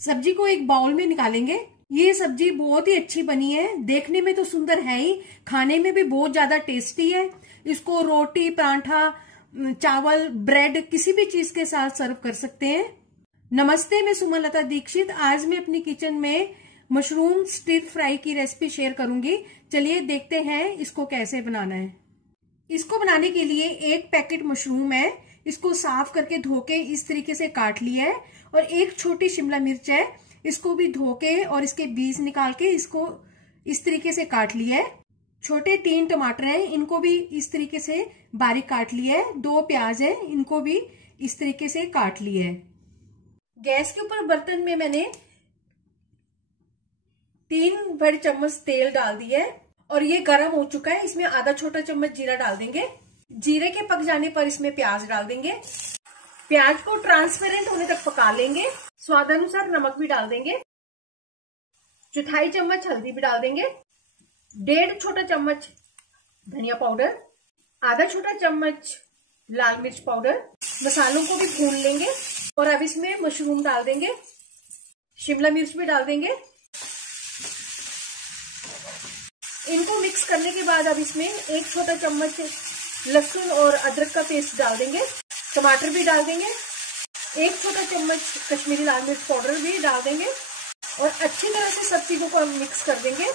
सब्जी को एक बाउल में निकालेंगे। ये सब्जी बहुत ही अच्छी बनी है, देखने में तो सुंदर है ही, खाने में भी बहुत ज्यादा टेस्टी है। इसको रोटी, पराठा, चावल, ब्रेड किसी भी चीज के साथ सर्व कर सकते हैं। नमस्ते, मैं सुमनलता दीक्षित। आज मैं अपनी किचन में मशरूम स्टिर फ्राई की रेसिपी शेयर करूंगी। चलिए देखते हैं इसको कैसे बनाना है। इसको बनाने के लिए एक पैकेट मशरूम है, इसको साफ करके धो के इस तरीके से काट लिया है। और एक छोटी शिमला मिर्च है, इसको भी धो के और इसके बीज निकाल के इसको इस तरीके से काट लिया है। छोटे 3 टमाटर हैं, इनको भी इस तरीके से बारीक काट लिया है। 2 प्याज है, इनको भी इस तरीके से काट लिया है। गैस के ऊपर बर्तन में मैंने 3 बड़े चम्मच तेल डाल दिया है और ये गर्म हो चुका है। इसमें आधा छोटा चम्मच जीरा डाल देंगे। जीरे के पक जाने पर इसमें प्याज डाल देंगे। प्याज को ट्रांसपेरेंट होने तक पका लेंगे। स्वादानुसार नमक भी डाल देंगे। 1/4 चम्मच हल्दी भी डाल देंगे। 1.5 छोटा चम्मच धनिया पाउडर, आधा छोटा चम्मच लाल मिर्च पाउडर। मसालों को भी भून लेंगे और अब इसमें मशरूम डाल देंगे, शिमला मिर्च भी डाल देंगे। इनको मिक्स करने के बाद अब इसमें 1 छोटा चम्मच लहसुन और अदरक का पेस्ट डाल देंगे। टमाटर भी डाल देंगे। 1 छोटा चम्मच कश्मीरी लाल मिर्च पाउडर भी डाल देंगे और अच्छी तरह से सब चीजों को हम मिक्स कर देंगे।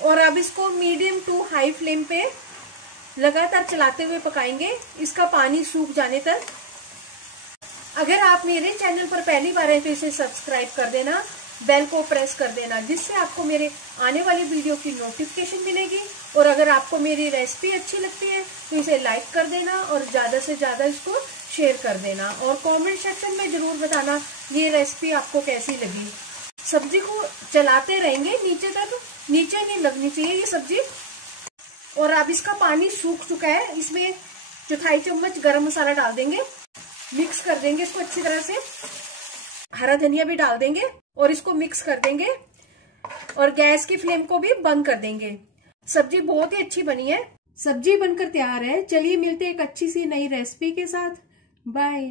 और अब इसको मीडियम टू हाई फ्लेम पे लगातार चलाते हुए पकाएंगे, इसका पानी सूख जाने तक। अगर आप मेरे चैनल पर पहली बार हैं तो इसे सब्सक्राइब कर देना, बेल को प्रेस कर देना, जिससे आपको मेरे आने वाली वीडियो की नोटिफिकेशन मिलेगी। और अगर आपको मेरी रेसिपी अच्छी लगती है तो इसे लाइक कर देना और ज्यादा से ज्यादा इसको शेयर कर देना। और कमेंट सेक्शन में जरूर बताना ये रेसिपी आपको कैसी लगी। सब्जी को चलाते रहेंगे नीचे नहीं लगनी चाहिए ये सब्जी। और अब इसका पानी सूख चुका है, इसमें 1/4 चम्मच गरम मसाला डाल देंगे। मिक्स कर देंगे इसको अच्छी तरह से। हरा धनिया भी डाल देंगे और इसको मिक्स कर देंगे और गैस की फ्लेम को भी बंद कर देंगे। सब्जी बहुत ही अच्छी बनी है। सब्जी बनकर तैयार है। चलिए मिलते हैं एक अच्छी सी नई रेसिपी के साथ। बाय।